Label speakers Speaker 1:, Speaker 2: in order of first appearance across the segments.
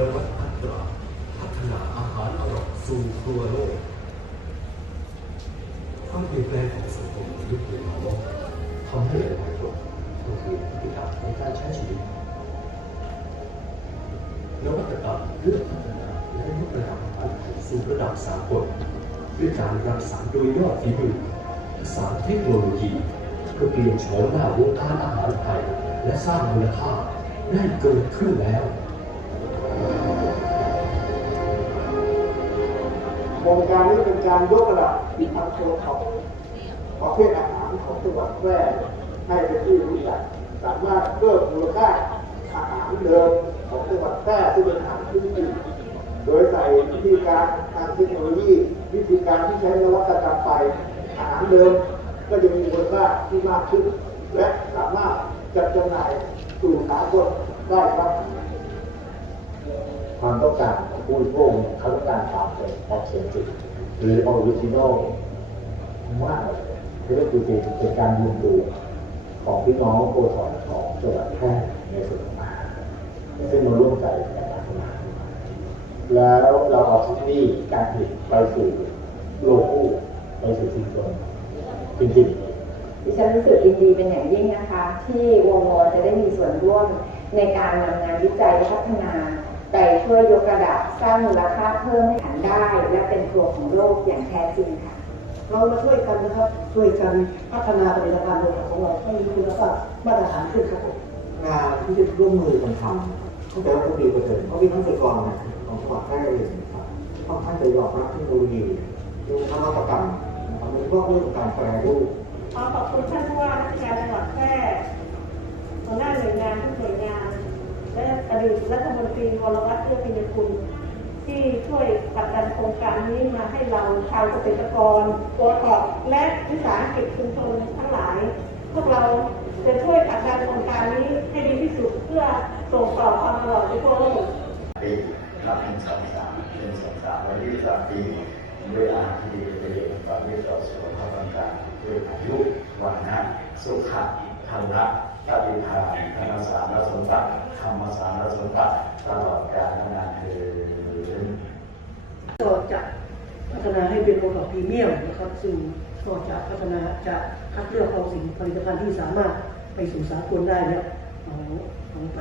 Speaker 1: นวัต
Speaker 2: พัฒนาพัฒนาอาหารอร่อยสู่ครัวโลกความเปลี่ยนแปลงของสังคมในยุคนี้มาว่าทำให้หลายๆคนก็คือพฤติกรรมในการใช้ชีวิตนวัตกรรมเพื่อพัฒนาและยกระดับอาหารสู่ระดับสากลด้วยการรังสรรค์โดยยอดฝีมือสารเทคโนโลยีเพื่อเปลี่ยนโฉมหน้าวงการอาหารไทยและสร้างมูลค่าได้เกิดขึ้นแล้ว
Speaker 1: รงการนี้เป็นการยกระดับผลิตภัณฑ์โชว์ของประเภทอาหารของจังหวัดแพร่ให้เป็นที่รู้จักสามารถเพิ่มมูลค่าอาหารเดิมของจังหวัดแพร่ที่เป็นอาหารพื้นถิ่นโดยใส่วิธีการทางเทคโนโลยี วิธีการที่ใช้นวัตกรรมไปอาหารเดิมก็จะมีมูลค่าที่มากขึ้น และสามารถจัดจำหน่ายสู่สากลได้ครับ
Speaker 3: ความต้องการของผู้บริโภคเนี่ยเขาต้องการความเป็นออเทนติกหรือออริจินอลมากนี่ก็คือเป็นเป็นการรวมตัวของพี่น้องโอทอนของจังหวัดแพร่ในส่วนของอาซึ่งมาร่วมใจกันพัฒนาแล้วเราเอาทคโนโลยีการผลิตไปสู่โลกูไปสู่ชุมชนจริงๆ
Speaker 4: ดิฉันรู้สึกยินดีเป็นอย่างยิ่งนะคะ ที่วงโมจะได้มีส่วนร่วมในการนำงานวิจัยและพัฒนา ไปช่วยยกระดับสร้างมูลค่าเพิ่มให้อาหารได้ และเป็นครัวของโลกอย่างแท้จริงค่ะ
Speaker 5: เรามาช่วยกันนะครับช่วยกันพัฒนาผลิตภัณฑ์ของเราให้มีคุณภาพมาตรฐานขึ้นครับผม
Speaker 1: งานที่จะร่วมมือกันทำเข้าใจว่าทุกปีประเสริฐเพราะพี่ทั้งเกษตรกรนะของจังหวัดแพร่เองนะครับค่อนข้างจะยอมรับเทคโนโลยีดูนวัตกรรมนะครับโดยเฉพาะเรื่องของการแปรรูป
Speaker 6: ขอขอบคุณท่านผู้ว่าราชการจังหวัดแพร่หัวหน้าหน่วยงานทุกหน่วยงาน และอดีตรัฐมนตรีวรวัฒน์เอื้อพิยกุลที่ช่วยผลักดันโครงการนี้มาให้เราชาวเกษตรกรตัวตอบและวิสาหกิจชุมชนทั้งหลาย พวกเราจะช่วยผลักดันโครงการนี้ให้ดีที่สุดเพื่อส่งต่อความอร่อยไปทั่วโลก
Speaker 3: ปีนับเป็นสองสามเป็นสองสามวันที่สามปีด้วยอาหารที่ดีประโยชน์ต่อด้วยต่อสุขภาพร่างกายด้วยอายุวันนะสุขะธรรมะปฏิภาณธรรมสารสมบัติ ธรรมสารสมบัติตลอดกาลนานคือ
Speaker 5: ก็จะพัฒนาให้เป็นโปรดักต์พรีเมียมนะครับซึ่งก็จะพัฒนาจะคัดเลือกเอาสิ่งผลิตภัณฑ์ที่สามารถไปสู่สากลได้เนี่ยเอาเอาไป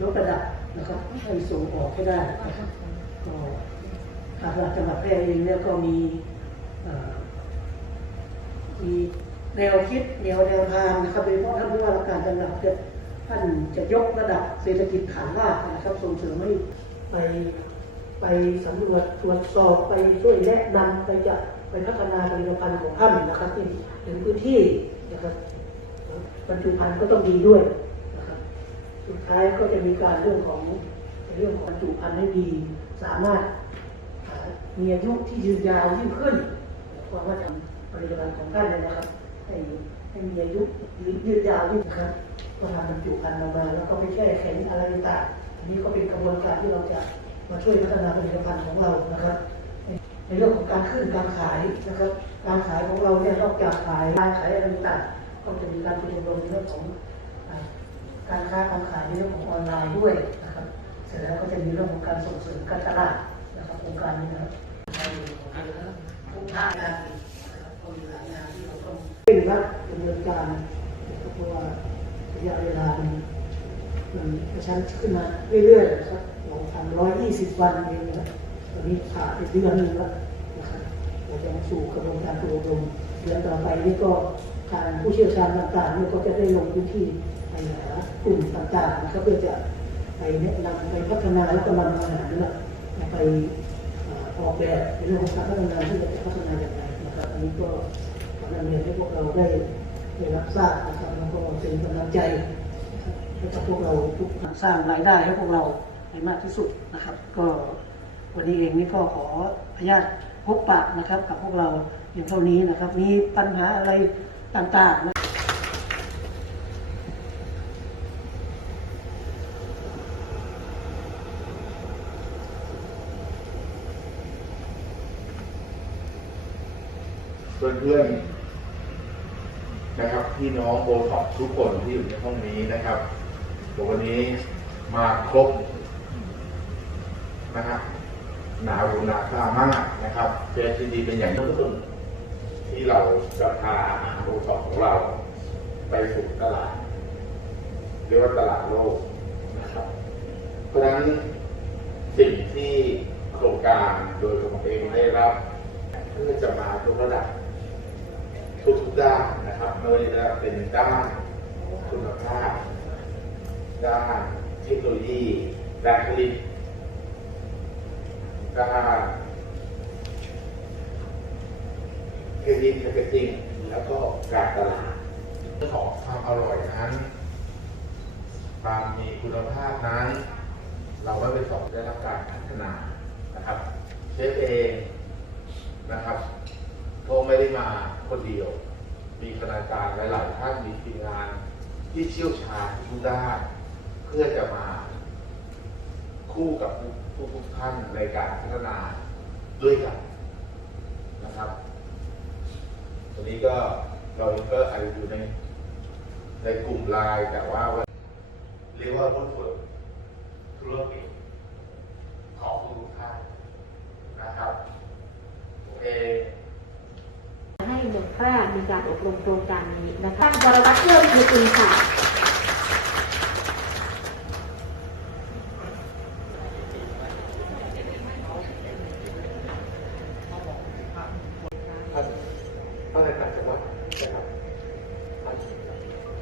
Speaker 5: ยกระดับนะครับให้ส่งออกให้ได้นะครับก็ทางจังหวัดแพร่เองเนี่ยก็มีมีแนวคิดแนวแนวทางนะครับโดยเฉพาะท่านผู้ว่าราชการจังหวัดจะ ท่านจะยกระดับเศรษฐกิจฐานรากนะครับส่งเสริมให้ไปไปสำรวจตรวจสอบไปช่วยแนะนำไปจะไปพัฒนาผลิตภัณฑ์ของท่านนะครับที่ถึงพื้นที่นะครับบรรจุภัณฑ์ก็ต้องดีด้วยนะครับสุดท้ายก็จะมีการเรื่องของเรื่องของบรรจุภัณฑ์ให้ดีสามารถมีอายุที่ยืนยาวยิ่งขึ้นความว่าทำผลิตภัณฑ์ของท่านเนี่ยนะครับให้ให้มีอายุยืดยาวยิ่งครับ ก็ทำบรรจุภัณฑ์ออกมา แล้วก็ไม่แช่แข็งอะไรต่างๆอันนี้ก็เป็นกระบวนการที่เราจะมาช่วยพัฒนาผลิตภัณฑ์ของเรานะครับในในเรื่องของการขึ้นการขายนะครับ การขายของเราเนี่ยนอกจากขายการขายอะไรต่างๆก็จะมีการฝึกอบรมในเรื่องของอ่าการค้าการขายในเรื่องของออนไลน์ด้วยนะครับ เสร็จแล้วก็จะมีเรื่องของการส่งเสริมการตลาดนะครับโครงการนี้นะครับทุกภาคงานนะครับก็มีหลายงานที่เราต้องเร่งรัดดำเนินการนะครับเพราะว่า ระยะเวลามันมันกระชั้นขึ้นมาเรื่อยๆครับเราทำร้อยยี่สิบวันเองนะครับตอนนี้ขาดไปเดือนนึงแล้วนะครับเราจะมาสู่กระบวนการฝึกอบรมเดือนต่อไปนี่ก็ทางผู้เชี่ยวชาญต่างๆเนี่ยก็จะได้ลงพื้นที่ไปหากลุ่มต่างๆนะครับเพื่อจะไปแนะนำไปพัฒนาแล้วก็นำอาหารนั่นแหละไปออกแบบในเรื่องของการพัฒนาที่จะพัฒนาอย่างไรนะครับอันนี้ก็ขอนำเรียนให้พวกเราได้ ได้รับทราบนะครับแล้วก็เป็นกำลังใจให้กับพวกเราทุกสร้างรายได้ให้พวกเราให้มากที่สุดนะครับ ก็วันนี้เองนี่ก็ขออนุญาตพบปะนะครับ กับพวกเราอย่างเท่านี้นะครับ มีปัญหาอะไรต่างๆนะ
Speaker 3: เพื่อนเพี่น้
Speaker 7: องโบท็อกทุกคนที่อยู่ในห้องนี้นะครับวันนี้มาครบนะครับหนาหูหนาตามากนะครับเป็นที่ดีเป็นอย่างยิ่งที่เราจะพาอาหารโบท็อกของเรา ไปสู่ตลาดเรียกว่าตลาดโลกนะครับเพราะฉะนั้นสิ่งที่โครงการโดยผมเองได้รับเพื่อจะมาทุกระดับ ทุกๆด้านนะครับไม่ว่าจะเป็นด้านคุณภาพด้านเทคโนโลยีด้านผลิตด้านเทคนิคแพคเกจิ้งแล้วก็การตลาดเรื่องของความอร่อยนั้นความมีคุณภาพนั้น เราไม่ไปสอบได้รับการพัฒนานะครับเชฟเองนะครับก็ไม่ได้มา คนเดียว มีคณาจารย์หลายๆท่านมีทีมงานที่เชี่ยวชาญทุกด้านเพื่อจะมา คู่กับทุกทุกๆท่านในการพัฒนาด้วยกันนะครับวันนี้ก็เราก็อาจจะอยู่ในในกลุ่มไลน์แต่ว่าเรียกว่าหุ้นส่วนธุรกิจของทุกท่านนะครับผมเอง
Speaker 8: มืองแพร่มีการอบรมโครงการนี้นะคะวรวัตรเอื้อมคุณค่ะ
Speaker 9: ท่านท่านในต่างจังหวัดนะครับท่าน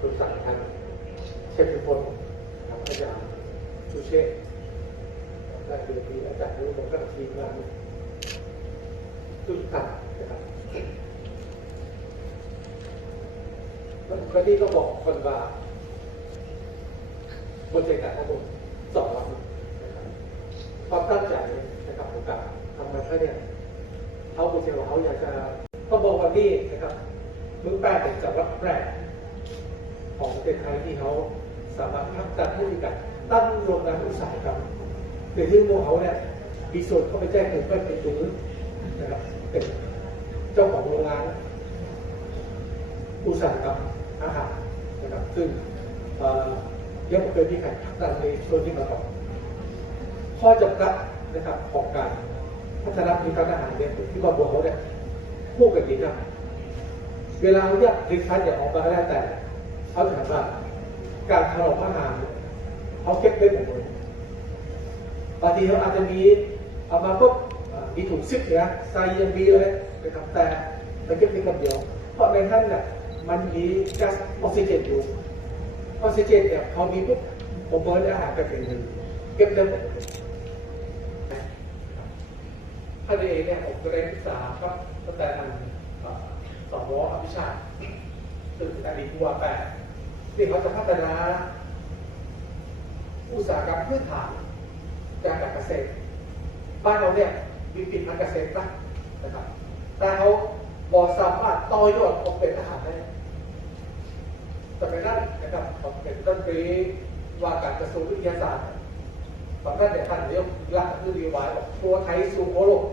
Speaker 9: คุณสั่งท่านเชฟทุกคนนะครับอาจารย์ชูเชษได้เรียนดีอาจารย์รู้ผมก็ทีมงานทุกท่านนะครับ วันนี้ก็บอกคนว่าบนใจการทั้งหมสองวันครับความตั้งใจนะครับของการทำมาแค่เนี่ยเขาบอกว่าเขาอยากจะก็บอกวันนี้นะครับมือแปดเป็นจังหวัดแรกของประเทศไทยที่เขาสามารถพัฒนาให้มีการตั้งโรงงานอุตสาหกรรมโดยที่พวกเขาเนี่ยมีส่วนเข้าไปแจ้งเกิดเป็นตัวนะครับเป็นเจ้าของโรงงาน อุตสาหกรรมอาหารนะครับซึ่งเอ่อยังไม่เคยมีใครพัฒนาในส่วนนี้มาก่อนข้อจำกัดนะครับของการพัฒนาผลิตภัณฑ์อาหารเนี่ยที่ว่าบัวเขาเนี่ยคู่กันดีนะเวลาเขาอยากผลิตภัณฑ์อย่างออกมาก็ได้แต่เขาถามว่าการถนอมอาหารเขาเก็บไว้หมดเลยบางทีเขาอาจจะมีเอามาปุ๊บมีถุงซิปเนี่ยใส่ยังดีเลยนะครับแต่มันเก็บได้คนเดียว เพราะในท่านเนี่ย มันมีก๊าซออกซิเจนอยู่ออกซิเจนเนี่ยพอมีปุ๊บผมเบิร์นอาหารไปเป็นหนึ่งเก็บได้หมดท่านเองเนี่ยผมก็ได้ศึกษาก็ตั้งแต่ทางเอ่อสวอภิชาติซึ่งเป็นอดีตผู้ว่าแปดที่เขาจะพัฒนาอุตสาหกรรมพื้นฐานการเกษตร บ้านเราเนี่ยมีปิดทางเกษตรนะนะครับ แต่เขาบอสามารถต่อยอดออกเป็นอาหารได้ แต่ในนั้นนะครับผมเป็นต้นปีว่าการกระทรวงวิทยาศาสตร์บางท่านเนี่ยท่านเรียกรักคือรีวายบอกทัวไทยสู่โคโลก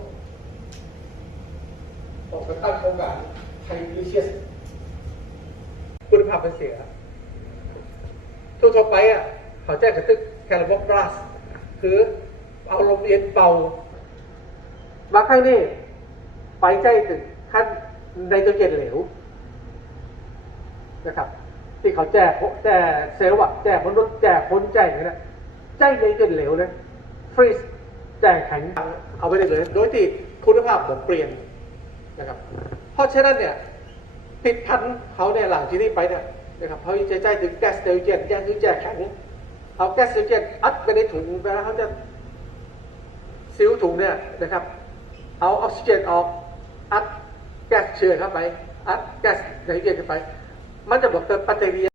Speaker 9: ผมก็ตั้งโครงการไทยดิเชียสคุณภาพมันเสียทั่วๆไปอะเขาแจ้งกระตึกแคลร์บอนกลาสคือเอาลมเย็นเป่าบางครั้งนี่ไปใจถึงขั้นไนโตรเจนเหลวนะครับ ที่เขาแจกแจกเซลล์อะแจกมนุษย์แจกคนแจกอย่างนี้นะใจเย็นจนเหลวเลยฟรีสแจกแข็งเอาไปได้เลย โดยที่คุณภาพผมเปลี่ยนนะครับ เพราะฉะนั้นเนี่ยผิดพันเขาเนี่ยหลังที่นี่ไปเนี่ยนะครับเขาจะใจถึงแก๊สเตลเจนแก๊สคือแจกแข็งเอาแก๊สเตลเจนอัดไปในถุงเวลาเขาจะซิลถุงเนี่ยนะครับ เอาออกซิเจนออกอัดแก๊สเชื้อเข้าไปอัดแก๊สไนโตรเจนเข้าไป มันจะบอกเป็นปฏิกิริย